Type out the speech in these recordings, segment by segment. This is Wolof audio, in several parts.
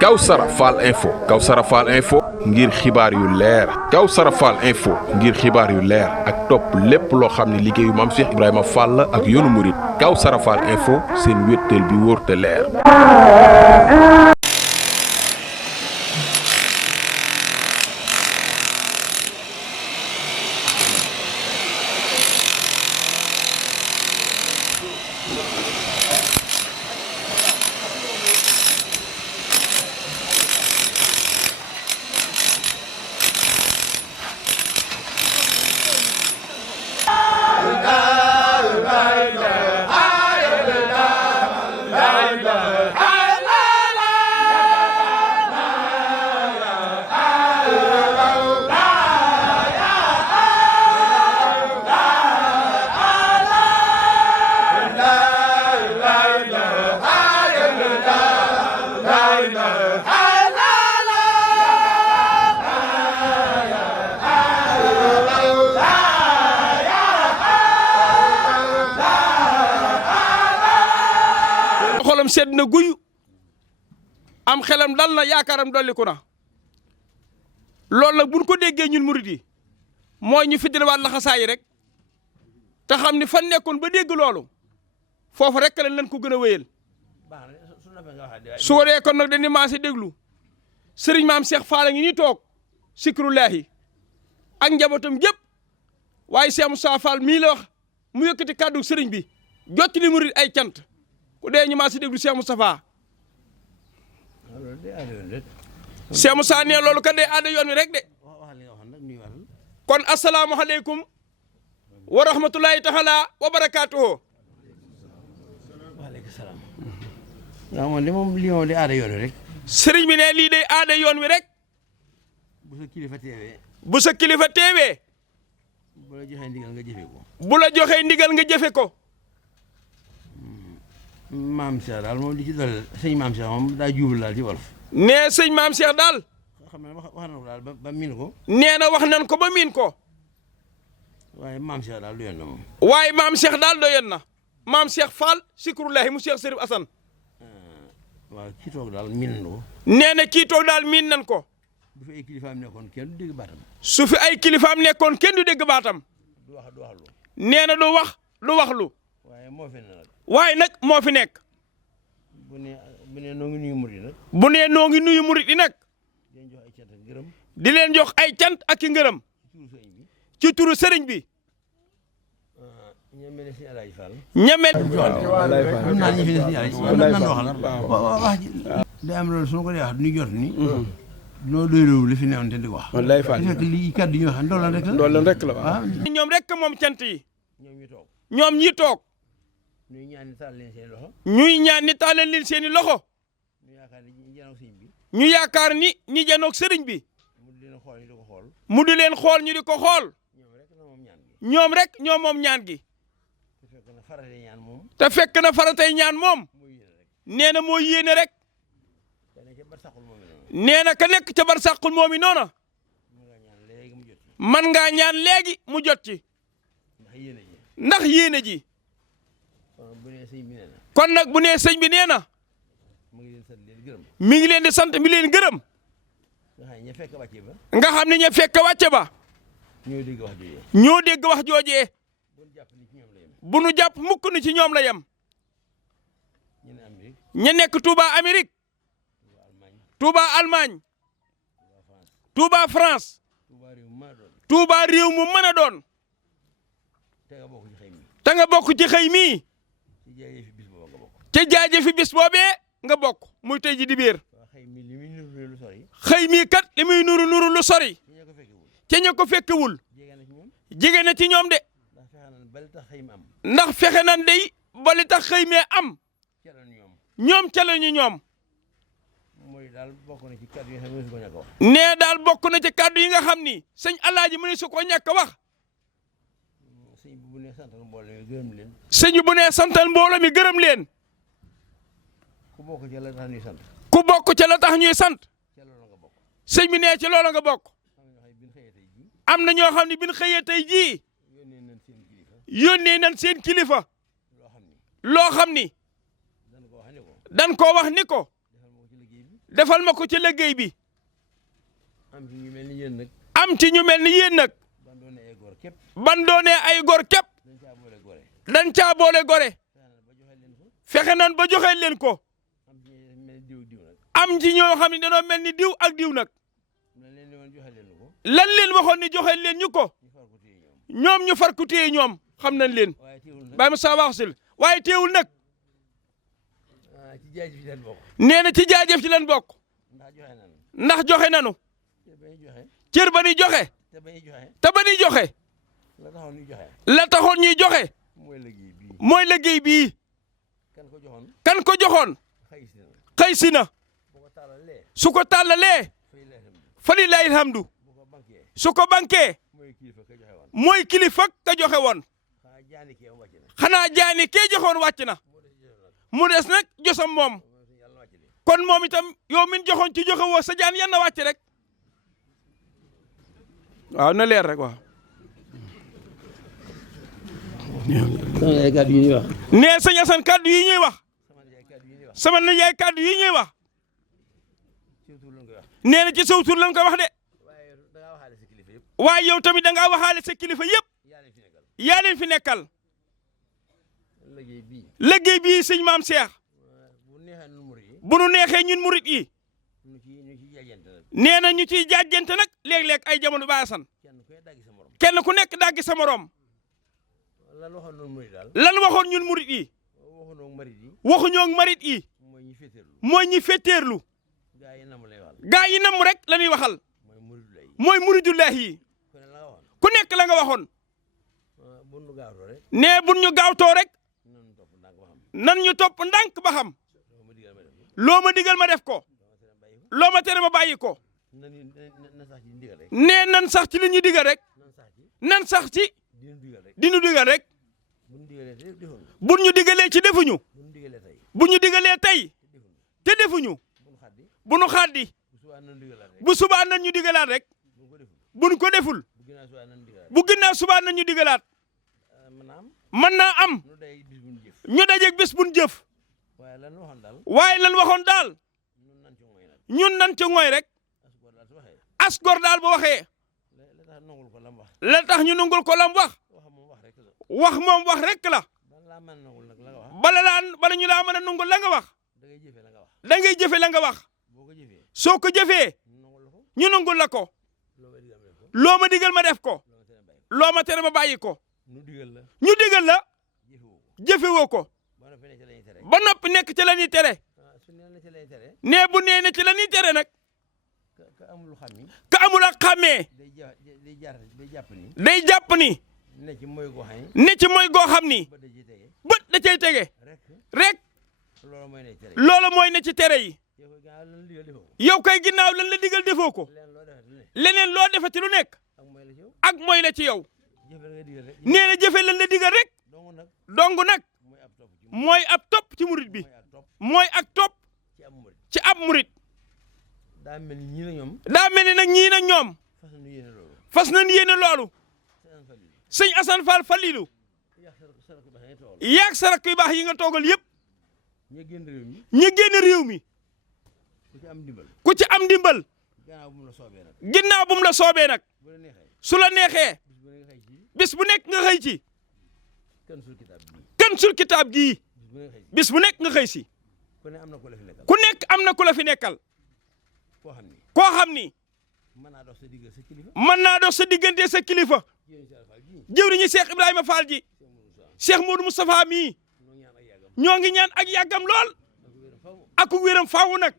Kawsara Fall Info ngir xibaar yu leer Kawsara Fall Info ngir xibaar yu leer ak topp lépp loo xam ne liggéeyu Maam Cheikh Ibrahima Fall ak yoonu murit Kawsara Fall Info seen wéttal bi wóor te leer. xolam sedd na guyu am xelam dal na yaakaaram dolliku na loolu nag buñ ko déggee ñun murid yi mooy ñu fiddaliwaat laxasaay rek te xam ni fan nekkoon ba dégg loolu foofu rek lañ leen ko gën a wéyal su waree kon nag dañuy maase déglu sëriñ Maam Cheikh Fall ngi nii toog sikrullaahi ak njabootam gépp waaye Cheikh Moussa Fall mii la wax mu yëkkati kàddu sëriñ bi jotti li murid ay cant ku dee ñu maase déglu Cheikh Moustapha Cheikh Moussa nee loolu kat dee aada yoon wi rek de kon asalaamaaleykum wa rahmatulahi taala wa barakaatuhu. waaleykum salaam. waaw man de moom lii moom di aada yoon wi rek. sëriñ bi ne lii de aada yoon wi rek. bu sa kilifa teewee. bu sa kilifa teewee. bu la joxee ndigal nga jëfe ko. bu la joxee ndigal nga jëfe ko. maam Cheikh daal moom di ci dolli sëñ maam Cheikh moom daa jublu daal ci wolof. nee sëñ maam Cheikh daal. xam ne wax na ko daal ba miin ko. nee na wax nañ ko ba miin ko. waaye maam Cheikh daal doyoon na moom. waaye maam Cheikh daal doyoon na. maam Cheikh Fall sikrullahi mu Cheikh Serif Assane. waaw kii toog daal miin nañ ko. nee na kii toog daal miin nañ ko. bu fi ay kilifaam nekkoon kenn du dégg baatam. su fi ay kilifaam nekkoon kenn du dégg baatam. du wax lu. nee na du wax lu. waaye moo fi ne nag. waaye nag moo fi nekk. bu nee noo ngi nuyu murid nag. bu nee noo ngi nuyu murid yi nag. di leen jox ay cant ak ngërëm. di leen jox ay cant ak ngërëm. ci turu sëriñ bi. ñamel si Alaaji Fall. ñamel. am naa ñu fi ne si Alaaji nan wax ji day am loolu su ma ko dee wax du ñu jot ni. noo doyloowul li fi newoon te di ko wax. wallaay Fall fekk lii kàddu yi ñu wax ndoolan rek la. ndoolan rek la waaw. ñoom rek moom cant yi. ñoom ñu toog. ñoom ñi toog. ñuy ñaan ni taal leen seen loxo. ñuy ñaan ni taalal leen seeni loxo. ñu yaakaar ni ñi janoog sëñ bi. ñu yaakaar ni ñi janoog sëriñ bi. mu di leen xool ñu di ko xool. mu di leen xool ñu di ko xool. ñoom rek ñoom moom ñaan gi. te fekk na faratay ñaan moom. te fekk na faratay ñaan moom. nee na moo yéene rek. nee na ka nekk ca bar sàqul moom yi noona. man ngaa ñaan léegi mu jot ci. ndax yéene ji. kon nag bu nee sëñ bi nee na. mi ngi leen di sant mi leen gërëm. nga xam ne ña fekk wàcce ba. ñoo dégg wax joojee. bu nu jàpp mukk ni ci ñoom la yem. ña nekk Touba Amérique. Touba Allemagne. Touba France. Touba réew mu mën a doon. te nga bokk ci xëy mii. te jaajëfi bis boobee nga bokk muy tey ji di biir. xëy mii kat li muy nuru lu sori. ca ña ko fekkewul. jege na ci ñoom de. ndax fexe nan dey ba li tax xëy mee am. ñoom ca la ñu ñoom. nee daal bokk na ci kàddu yi nga xam ni sëñ Alaaji mu ne su ko ñàkk a wax. sëñ bu nee santal mbooloo mi gërëm leen. ku bokk ca la tax ñuy sant. ku bokk ca la tax ñuy sant. sëñ bi nee ci loolu nga bokk. am na ñoo xam ne bi ñu xëyee tey jii. yónnee nañ seen kilifa. loo xam ni. dan koo wax ni ko defal ma ko ci liggéey bi am ci ñu mel ni yéen nag am ci ñu mel ni yéen nag ban doonee ay gor képp dañ caa boole gore fexe nan ba joxe leen ko am ci ñoo xam ne dañoo mel ni diw ak diw nag lan leen waxoon ni joxe leen ñu ko ñoom ñu far ku téye ñoom xam nañ leen bàyyi ma saa wax sil waaye teewul nag nee na ci jaajëf ci leen bokk ndax joxe nanu cër ba ni joxe te ba ni joxe la taxoon ñuy joxe mooy liggéey bii kan ko joxoon xëy si na su ko tàllalee fa lillaahi alhamdu su ko bankee mooy kilifa ka joxe woon xanaa jaani kee joxoon wàcc na mu des nag josam moom kon moom itam yow min joxoon ci joxe woo sa jaan yan na wàcc rek waaw na leer rek waaw. nee sëñ Assane kàddu yi ñuy wax sama nijaay kàddu yi ñuy wax nee na ci saw tur lañ ko wax de waaye yow tamit da ngaa waxaale sa kilifa yëpp yaa leen fi nekkal liggéey bii sëñ maam Cheikh bu nu neexee ñun murit yi nee na ñu ciy jaajante nag léeg-léeg ay jamono ba Assane kenn ku nekk daggi sa morom lan waxoon ñun murit yi waxuñoo ak marit yi mooy ñi féeteerlu gaa yi nam rek la ñuy waxal mooy muridullahi yi ku nekk la nga waxoon nee buñ ñu gaawtoo rek nan ñu topp ndànk ba xam loo ma digal ma def ko loo ma tere ma bàyyi ko nee nan sax ci li ñu digal rek nan sax ci dinu digal rek bu ñu digalee ci defuñu bu ñu digalee tey te defuñu bu nu xaddi bu subaa nan ñu digalaat rek bu ñu ko deful bu ginnaaw subaa nan ñu digalaat mën naa am ñu dajeeg bis buñ jëf waaye lan waxoon daal ñun nan ci ngoy rek as gor daal bu waxee la tax ñu nangul ko lam wax moom wax rek la bala ñu laa mën a nangul la nga wax da ngay jëfe la nga wax soo ko jëfee ñu nangul la ko loo ma digal ma def ko loo ma tere ma bàyyi ko ñu digal la jëfewoo ko ba noppi nekk ci la ñuy tere nee bu nee ne ci la ñuy tere nag ka amul ak xàmmee day jàpp ni ne ci mooy goo xam ni bët da cay tege rek loolu mooy ne ci tere yi yow kay ginnaaw lan la digal defoo ko leneen loo defati lu nekk ak mooy la ci yow nee na jëfe lan la digal rek dong nag mooy ab topp ci murit bi mooy ak topp ci ab murit daa mel ni nag ñii nag ñoom fas nañ yéene loolu sëñ Assane Fall Fallilu yaag sarak yu baax yi nga toogal yëpp ñi génn réew mi ku ci am ndimbal ginnaaw bu mu la soobee nag su la neexee bis bu nekk nga xëy ci Kanzul Kitaab gii bis bu nekk nga xëy si ku nekk am na ku la fi nekkal koo xam ni mën naa dox sa diggante sa kilifa jëwriñu Cheikh Ibrahima Fall ji Cheikh Modou Moustapha mii ñoo ngi ñaan ak yàggam lool ak ku wéram faawu nag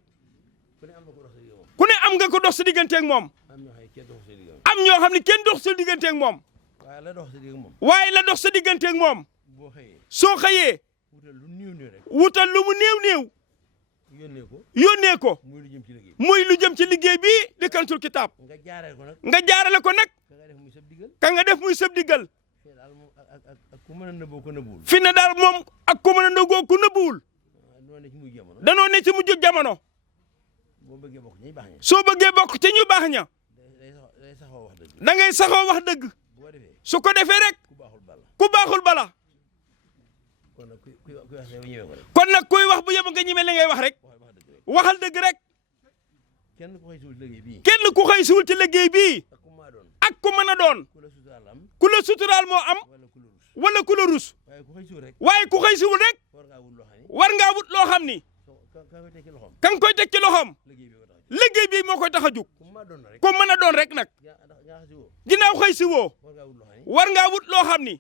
ku ne am nga ko dox sa digganteeg moom am ñoo xam ne kenn dox sa digganteeg moom waaye la dox sa digganteeg moom soo xëyee wutal lu mu néew yónnee ko muy lu jëm ci liggéey bii di Kanzul Kitaab nga jaarale ko nag ka nga def muy sëb diggal fi ne daal moom ak ku mën a nëbboo ku nëbbuwul danoo ne ci mujj jamono soo bëggee bokk ci ñu baax ña da ngay saxoo wax dëgg su ko defee rek ku baaxul bala kon nag kuy wax bu yëba nga ñime li ngay wax rek waxal dëgg rek kenn ku xëy suul ci liggéey bii ak ku mën a doon ku la suturaal moo am wala ku la rus waaye ku xëy suul rek war ngaa wut loo xam ni ka nga koy teg ci loxoom liggéey bii moo koy tax a jug ku mën a doon rek nag ginnaaw xëy si woo war ngaa wut loo xam ni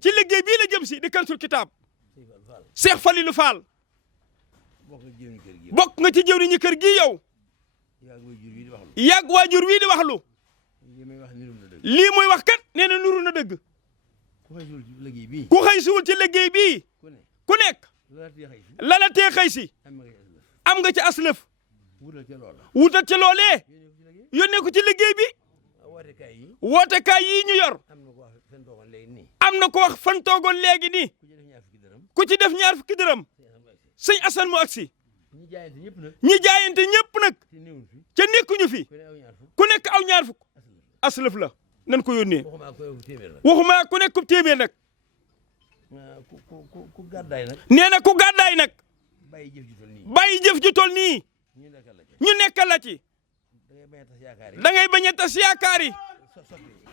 ci liggéey bii la jëm si di Kanzul Kitab Cheikh Falilou Fall bokk nga ci jëwriñu kër gi yow yàgg waajur wii di wax lu lii muy wax kat nee na nuru na dëgg ku xëy siwul ci liggéey bii ku nekk la la tee xëy si am nga ci aslëf wutal ca loolee yónnee ko ci liggéey bi wootekaay yii ñu yor am na ko wax fan toogoon léegi nii ku ci def ñaar fukki dërëm sëñ Assane mu agsi ñi jaayante ñëpp nag ca nekkuñu fi ku nekk aw ñaar fukk aslëf la nan ko yónnee waxuma ku nekk téeméer nag nee na ku gàddaay nag bàyyi jëf ju tol nii ñu nekkal la ci da ngay bañ a tas yaakaar yi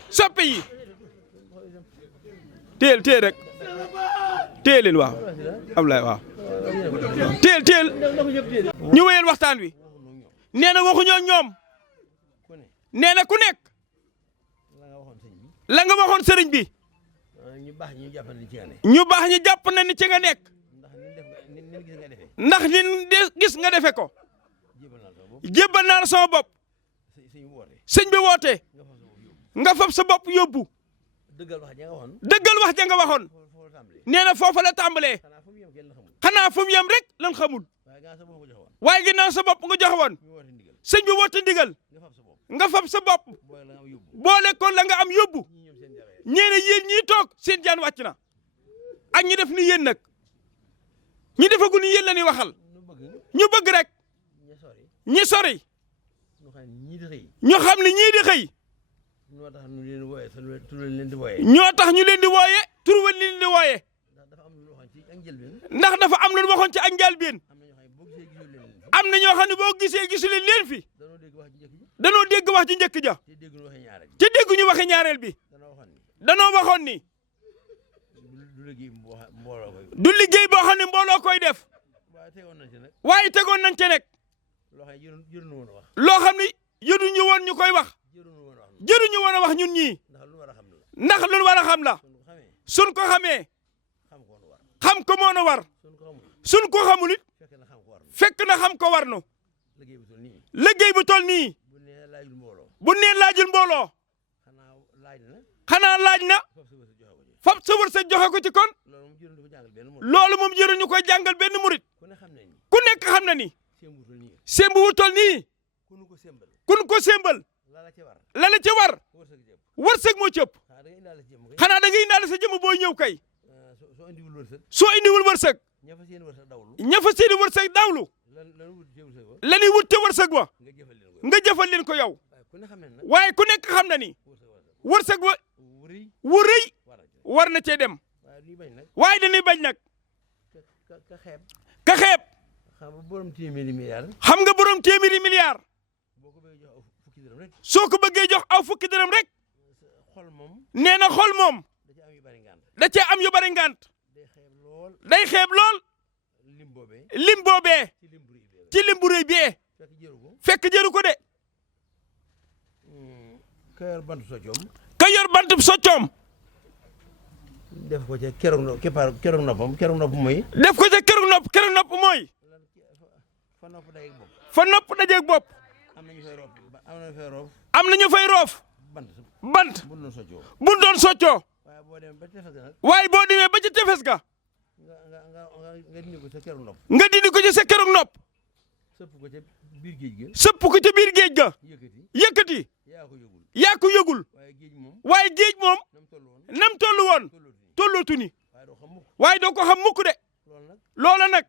soppe yi teel rek teel leen waaw Ablaye waaw teel ñu wéyal waxtaan wi nee na waxuñoo ñoom nee na ku nekk la nga waxoon sëriñ bi ñu baax ñi jàpp na ni ci nga nekk ndax ni gis nga defe ko jébbal naa la sama bopp sëñ bi woote nga fab sa bopp yóbbu dëggal wax ja nga waxoon nee na foofa la tàmbalee xanaa fu mu yem rek lan xamul waaye ginnaaw sa bopp nga joxe woon sëñ bi woote ndigal nga fab sa bopp boole ko la nga am yóbbu ñeene yéen ñii toog seen jaan wàcc na ak ñi def ni yéen nag ñi defagu ni yéen la ñuy waxal ñu bëgg rek ñi sori ñu xam ne ñii di xëy ñoo tax ñu leen di wooye tur wen leen di wooye ndax dafa am lu waxoon ci ak njëlbéen am na ñoo xam ne boo gisee gisuleen leen fi danoo dégg wax ji njëkk ja te dégguñu waxi ñaareel bi danoo waxoon ni du liggéey boo xam ne mbooloo koy def waaye tegoon nañ ci nekk loo xam ne yëduñu woon ñu koy wax jëruñu woon a wax ñun ñii ndax lu war a xam la suñ ko xamee xam ko moo na war suñ ko xamul it fekk na xam ko war no liggéey bu tol nii bu nee laajul mbooloo xanaa laaj na fab sa wërsëg joxe ko ci kon loolu moom jëruñu koy jàngal benn murit ku nekk xam na ni semb wu tol nii kun ko sembal la la ca war wërsëg moo ci ëpp xanaa da ngay indaale sa jëmm booy ñëw kay soo indiwul wërsëg ña fa seeni wërsëg dawlu la ñuy wut te wërsëg wa nga jëfal leen ko yow waaye ku nekk xam na ni wërsëg wa wu rëy war na cee dem waaye dañuy bañ nag ka xeeb xam nga borom téeméeri milliard soo ko bëggee jox aw fukki dërëm rek nee na xol moom da cee am yu bari ngant day xeeb lool lim boobee ci lim bu rëy bee fekk jëru ko de ka yor bantub soccoom def ko ca keroog nopp mooy def ko ca keroog nopp mooy fa nopp dajeeg bopp am na ñu fay roof bant bu doon soccoo waaye boo demee ba ca tefes ga nga dindi ko ci sa keroog nopp sëpp ko ca biir géej ga yëkkati yaa ko yëgul waaye géej moom nam tollu woon tollootu ni waaye doo ko xam mukk de loola nag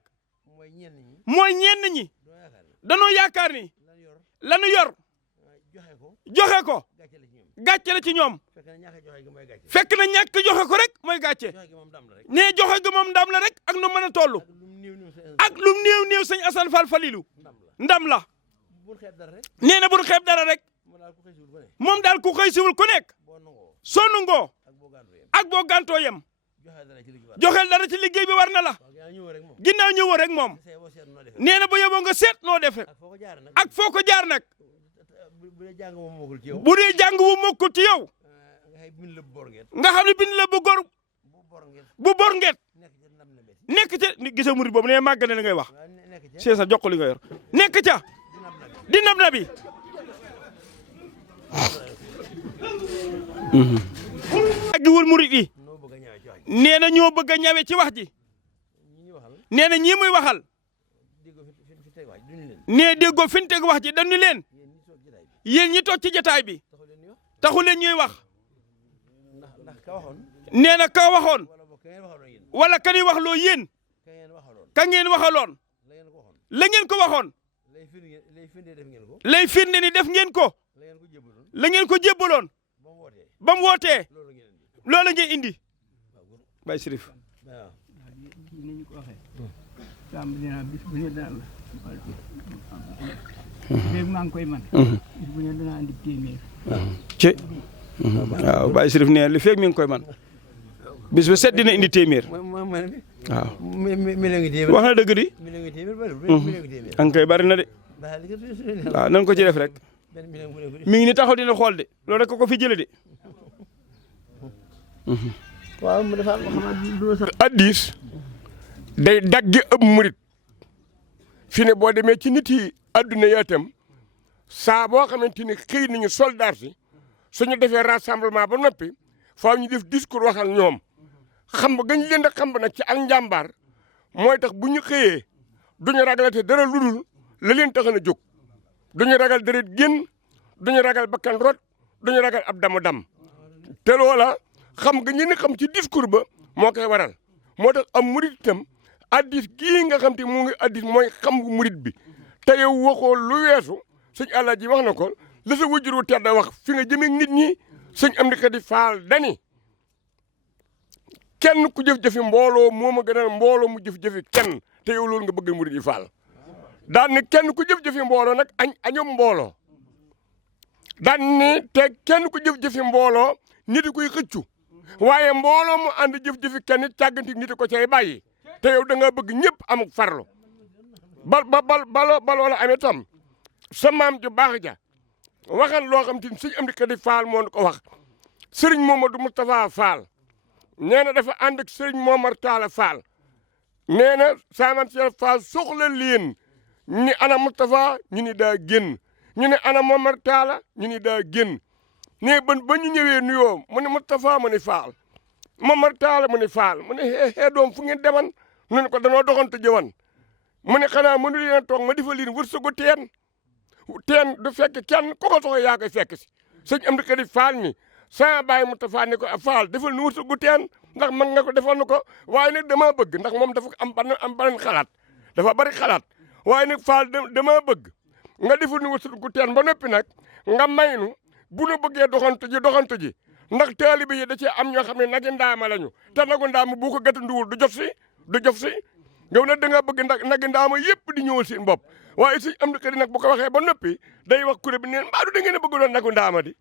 mooy ñenn ñi danoo yaakaar ni lanu yor joxe ko gàcce la ci ñoom fekk na ñàkk joxe gi mooy gàcce fekk na ñàkk joxe ko rek mooy gàcce joxe gi moom ndam la rek nee joxe gi moom ndam la rek ak nu mën a toll ak lu mu néew néew ak lum néew néew sëñ Assane Fall Falilou ndam la bu xeeb dara rek nee na bu xeeb dara rek mu daal ku xëy siwul ko ne moom daal ku xëy siwul ku nekk boo nangoo soo nangoo ak boo gàntoo yem ak boo gàntoo yem joxe dara ci liggéey bi war joxeel dara ci liggéey bi war na la waaw ginnaaw ñëw rek moom ginnaaw ñëwoo rek moom say boo seet noo defee nee na bu yeboo nga seet noo def ak foo ko jaar nag ak foo ko jaar nag bu dee jàng moom mookul ci yow bu dee jàng wu mokkul ci yow nga xëy bind la bor ngeet nga xam ne bind la bu gor bu bor ngeet bu bor ngeet nekk ca ndam na bés nekk ca ni gisa murid boobu nee màgg na li ngay wax waaw nekk ca c'est ça jox ko li nga yor nekk ca di nab na bi ak wul murid yi noo bëgg a ñëwee ci wax nee na ñoo bëgg a ñawe ci wax ji ñi ñuy waxal nee na ñii muy waxal déggoo fi teg wax duñu leen nee déggoo fi ñu teg wax ji dañu leen yéen ñi toog jotaay bi yéen ñi toog ci jotaay bi taxu leen ñuy wax taxu leen ñuy wax ndax ka waxoon nee na ka waxoon wala boog ka ngeen waxaloon yéen wala ka ñuy wax loo yéen ka ngeen waxaloon ka ngeen waxaloon la ngeen ko waxoon la ngeen ko waxoon lay firnde def ngeen ko lay firnde ni def ngeen ko la ngeen ko jébbaloon la ngeen ko jébbaloon ba mu wootee ba mu wootee loolu ngeen indi loola ngeen indi Baye Chérif waaw ni ñu ko waxee tàmbali naa bis bu ne dana la léegi maa ngi koy man bis bu ne danaa andi téeméer ci waaw Baye Chérif nee li feeg mi ngi koy man bis bu set dina indi téeméer waaw mi la ngi téeméer wax na dëgg di mi la ngi téeméer bari mi la ngi téeméer an koy bari na de waaw nan ko ci def rek mi ngi ni taxaw dina xool de loolu rek ko fi jële de waaw mu dafa am xam du sax addis day dagge ëpp murit fi ne boo demee ci nit yi adduna ya itam saa boo xamante ni xëy nañu soldat si suñu defee rassemblement ba noppi faaw ñu def discours waxal ñoom xam nga gañ leen di xam nag ci ak njàmbaar mooy tax bu ñu xëyee duñu ragalate dara ludul la leen tax a jóg duñu ragal deret génn duñu ragal bakkan rot duñu ragal ab dam te loola xam nga ñi ne xam ci discours ba moo koy waral moo tax am murit itam addis gii nga xam te mu ngi addis mooy xam nga murit bi te yow waxoo lu weesu sëñ Alaaji wax na ko la sa wajuru tedd wax fi nga jëmeeg nit ñi sëñ Amdi Xadi Faal dani kenn ku jëf-jëfi mbooloo moo ma gënal mbooloo mu jëf-jëfi kenn te yow loolu nga bëgg murit yi faal daan ne kenn ku jëf-jëfi mbooloo nag añum mbooloo daan ne te kenn ku jëf-jëfi mbooloo nit yi koy xëccu waaye mbooloo mu ànd jëf-jëfi kenn it càgganti nit ko cay bàyyi te yow da nga bëgg ñëpp amuk farlu ba loola amee tam sa maam ju baax ja waxal loo xam te ni sëñ Amdi Xadi Faal moo ko wax sëriñ Momadou Moustapha Faal nee na dafa ànd ak sëriñ Momar Taala Faal nee na saamam Cheikh Faal soxla leen ni ana Moustapha ñu ni daa génn ñu ne ana Momar Taala ñu ni daa génn nee ba ñu ñëwee nuyoo mu ne Moustapha mu ne Faal Momar Taala mu ne Faal mu ne xee doom fu ngeen deman nu ne ko danoo doxante jëwan mu ne xanaa mënu leen toog ma difa leen wërsëgu teen du fekk kenn ku ko soxla yaa koy fekk si sëñ Amdi Xadi Faal ni sama baay Moustapha ne ko Faal defal nu wërsëgu teen ndax mën nga ko defal nu ko waaye nag dama bëgg ndax moom dafa am beneen xalaat dafa bari xalaat waaye nag Faal dama bëgg nga defal nu wërsëgu teen ba noppi nag nga may nu bu nu bëggee doxantu ji ndax taalibe yi da cee am ñoo xam ne nagi ndaama lañu te nagu ndaama bu ko gàttanduwul du jof si yow nag da nga bëgg ndax nagi ndaama yëpp di ñëwal seen bopp waaye sëñ Amdi Xadi nag bu ko waxee ba noppi day wax kuréel bi neen mbaadu da ngeen a bëgg doon nagu ndaama di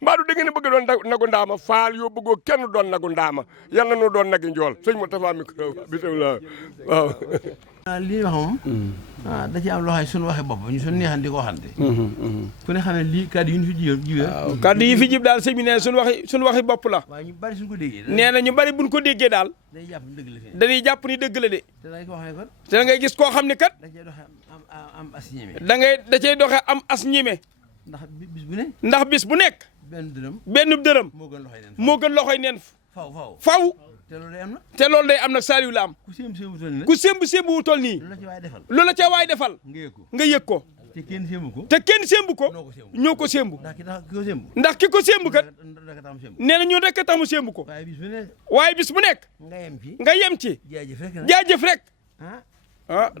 mbaadu da ngeen a bëgg doon nagu ndaama faal yoo bëggoo kenn doon nagu ndaama yal na nu doon nagi njool sëñ Moustapha micro bisimilah waaw lii wax moom da ci am loo xam ne suñu waxe bopp ñu suñu neexan di ko waxante ku ne xam ne lii kàddu yi ñu fi jiwee waaw kàddu yi fi jib daal sëñ bi nee suñu waxi bopp la waaye ñu bari suñu ko déggee nee na ñu bari buñ ko déggee daal day jàpp dëgg la fi dañuy jàpp ni dëgg la de te dañ ko wax ne kon te da ngay gis koo xam ne kat da cee doxe am as ñeme da cay doxe am as ñime ndax bis bu ne ndax bis bu nekk benn dërëm moo gën loxoy neen faw te loolu day am nag Saliou la am ku sémb wu tol nii lu la ca waay defal nga yëg ko te kenn sémbu ko ñoo ko sémbu ndax ki ko sémbu kat nee na ñun rek a tax mu sémbu ko waaye bis bu nekk nga yem ci jaajëf rek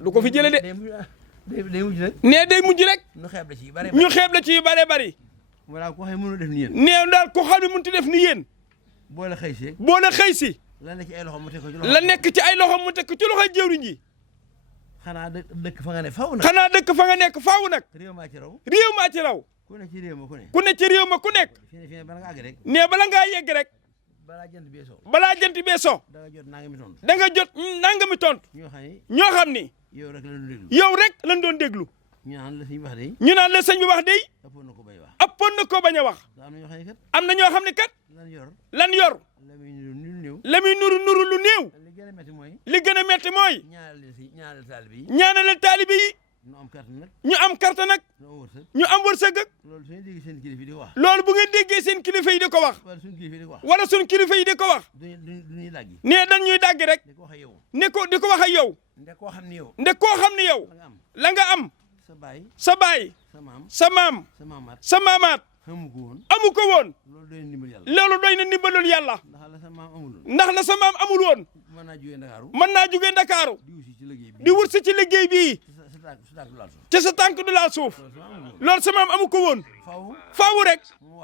du ko fi jële de nee day mujj rek ñu xeeb la ci yu bare bari voilà ko xam ne mënoo def ni yéen. nee daal ko xam ne mënut a def ni yéen. boole xëy si. boole xëy si. la nekk ci ay loxo mu teg ko ci loxo. la nekk ci ay loxo mu teg ko ci loxo jëwriñ ji. xanaa dëkk fa nga ne faaw nag. xanaa dëkk fa nga nekk faaw nag. réew maa ci raw. réew maa ci raw. ku ne ci réew ma ku ne. ku ne ci réew ma ku nekk. fii bala nga àgg rek. nee bala ngaa yegg rek. balaa jant bee so. balaa jant bee so. da nga jot nangami tontu. da nga jot nangami tontu. ñoo xam ni. ñoo xam ni. yow rek lañ doon déglu. yow rek lañ doon déglu. ñu naan la sëñ bi wax de. ñu naan la sëñ bi wax de. ëppoon na ko bañ wax. ëppoon na ko bañ a wax. am na ñoo xam ne kat. lan yor. la muy nuru lu néew. li gën a metti mooy. li gën a metti mooy. ñaanal taalibe yi. ñaanal taalibe yi. ñu am carte nag. ñu am carte nag. ñu am wërsëg ak. loolu su ngeen déggee seen kilifa yi di ko wax. loolu bu ngeen déggee seen kilifa yi di ko wax. wala suñu kilifa yi di ko wax. wala suñu kilifa yi di ko wax. duñuy dàggi. nee dañ ñuy dàggi rek. di ko wax ak yow. ne ko di ko wax ak yow. ndek koo xam ni yow. ndek koo xam ni yow. la nga am. sa baay. sa baay. sa maam. sa maam. sa maamaat. sa maamaat. amu ko woon. amu ko woon. loolu doy na ndimbal yàlla. loolu doy na ndimbalul yàlla. ndax la sa maam amul woon. ndax la sa maam amul woon. mën naa jógee Ndakaaru. mën naa jógee Ndakaaru. di wut si ci liggéey bi. di wut si ci liggéey bii. te sa tànk du laal suuf. loolu sa maam amu ko woon. faawu rek. mu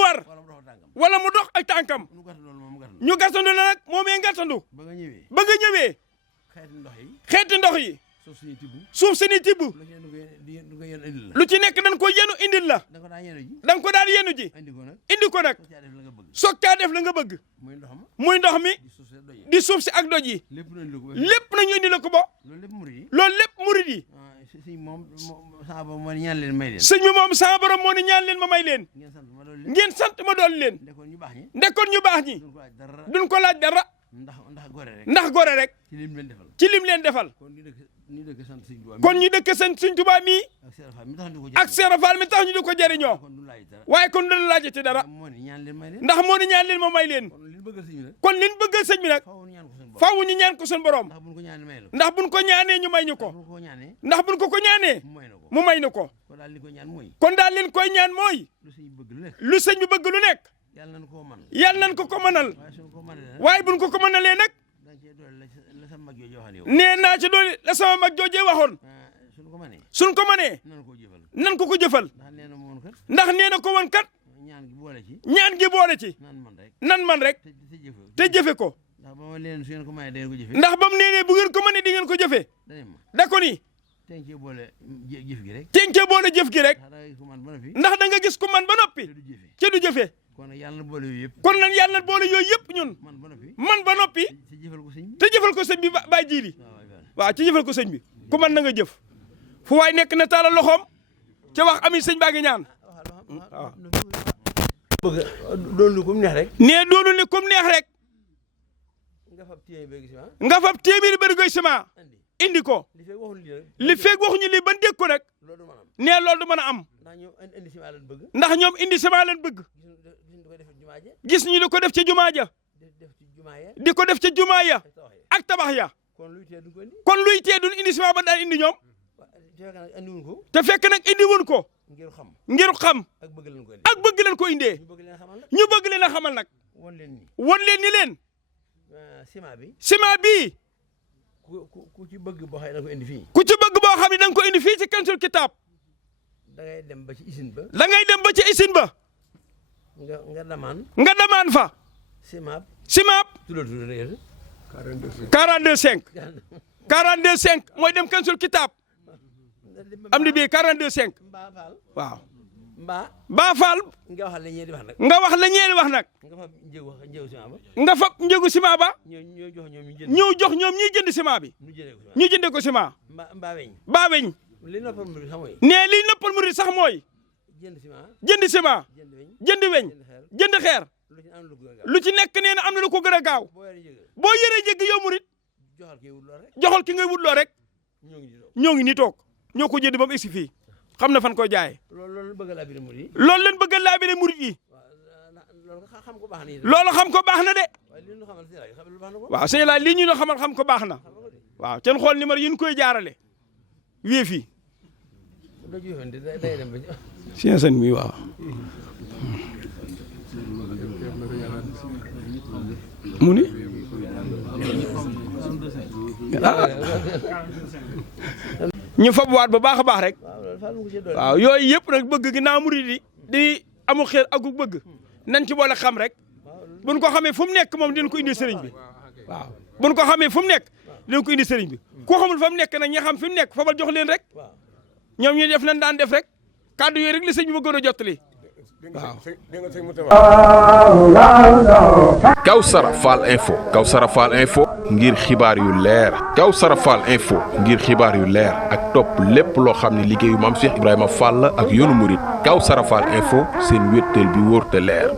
war. wala mu dox ak tànkam. ñu gàttandu la nag moomee gàttandu. ba nga ñëwee. xeeti ndox yi. suuf si ni tibb. lu ci nekk dañ ko yenu indil la. da nga ko daan yenu ji. indi ko nag. soog caa def la nga bëgg. muy ndox mi. di suuf si ak doj yi. lépp nañu indi la ko ba. loolu lépp murid yi. sëñ moom sama borom moo ni ñaan leen may leen. sëñ bi moom sama borom moo ni ñaan leen ma may leen. ngeen sant ma dool leen. ndekkoon ñu baax ñi. duñ ko laaj dara. ndax gore rek. ndax gore rek. ci lim leen defal. kon ñu dëkk sant sëñ Tuubaa mii. ak Seera Faal mi tax ñu di ko jëriñoo. waaye kon duñ laajati dara. ndax moo ni ñaan leen ma may leen. kon liñ bëggal sëñ bi nag. faaw ñu ñaan ko suñu borom. ndax buñ ko ñaanee ñu may ñu ko. ndax buñ ko ñaanee. mu may ñu ko. kon daal liñ koy ñaan mooy. lu sëñ bi bëgg lu nekk. yàlla nañ ko mënal. waaye buñ ko mënalee nag. nee naa ci doole la sama mag joojee waxoon. suñ ko mënee. nan ko jëfal. ndax nee na ko woon kat. ñaan gi boole ci. nan man rek. te jëfe ko. ndax ba mu nee bu ngeen ko mënee di ngeen ko jëfe. da ko ni. tencee boole jëf gi rek. tencee boole jëf gi rek. ndax da nga gis ku man ba noppi. ca du jëfe. kon nag yàlla na boole yooyu yëpp. kon nag yàlla na boole yooyu yëpp ñun. man ba noppi. te jëfal ko sëñ bi bàyyi jiili. waaw ci jëfal ko sëñ bi. ku man na nga jëf. fu waay nekk na taalal loxoom. ca wax ami sëñ baa ngi ñaan. waaw. bëgg doonul ni comme neex rek. nee doonul ni comme neex rek. nga fab téeméeri bërigoy ciment. indi ko. li feeg waxuñu lii ban dégg ko nag. nee loolu du mën a am. ndax ñoom indi ciment lañ bëgg. gis ñu di ko def ca jumaa ja. di ko def ca jumaa ya. ak tabax ya. kon luy tee duñ indi ciment ba daan indi ñoom. te fekk nag indi wuñ ko. ngir xam. ak bëgg leen ko indee. ñu bëgg leen a xamal nag. won leen ni leen. ciment bi. ku ci bëgg boo xam ne da nga ko indi fii. ku ci bëgg boo xam ne da nga ko indi fii ci Kanzul Kitab. da ngay dem ba ci usine ba. da ngay dem ba ci usine ba. nga damaan fa. ciment. 42,5. 42,5 mooy dem Kanzul Kitab. am na bii 42,5. waaw. Mbaa Faal. nga wax la ñeenti wax nag. nga wax la ñeenti wax nag. nga fab njëgu ciment ba. ñëw jox ñoom ñiy jënd ciment bi. ñu jëndee ko ciment. mbaa weñ. nee liy noppal murid sax mooy. jënd ciment. jënd weñ. jënd xeer. lu ci nekk nee na am na lu ko gën a gaaw. boo yëree jégg yow murid. joxal ki ngay wutloo rek. ñoo ngi nii toog. ñoo ko jënd ba mu egsi fii. xam na fan koy jaayee. loolu leen bëgg a laabire murid yi. loolu leen bëgg a laabire murid yi. loolu xam ko baax na de. waaw sëñ laay lii ñu no xamal xam ko baax na. waaw ten xool numéro yi ñu koy jaarale. wii fii. sëñ Sane mi waaw. mu ni. ñu fab waat bu baax a baax rek. waaw yooyu yëpp nag bëgg ginnaaw murid yi di amu xeer ak bëgg nañ ci boole xam rek buñ ko xamee fu mu nekk moom dinañ ko indi sëriñ bi waaw buñ ko xamee fu mu nekk dinañ ko indi sëriñ bi ku xamul fa mu nekk nag ñi xam fi mu nekk fabal jox leen rek ñoom ñu def nañ daan def rek kàddu yooyu rek li sëñ bi bëggoon a jottali waaw. Kawsara Fall info Kawsara Fall info ngir xibaar yu leer Kawsara Fall info ngir xibaar yu leer ak topp lépp loo xam ne liggéeyu maam Cheikh Ibrahima Fall ak yoonu murit Kawsara Fall info seen wéttal bi wóor te leer.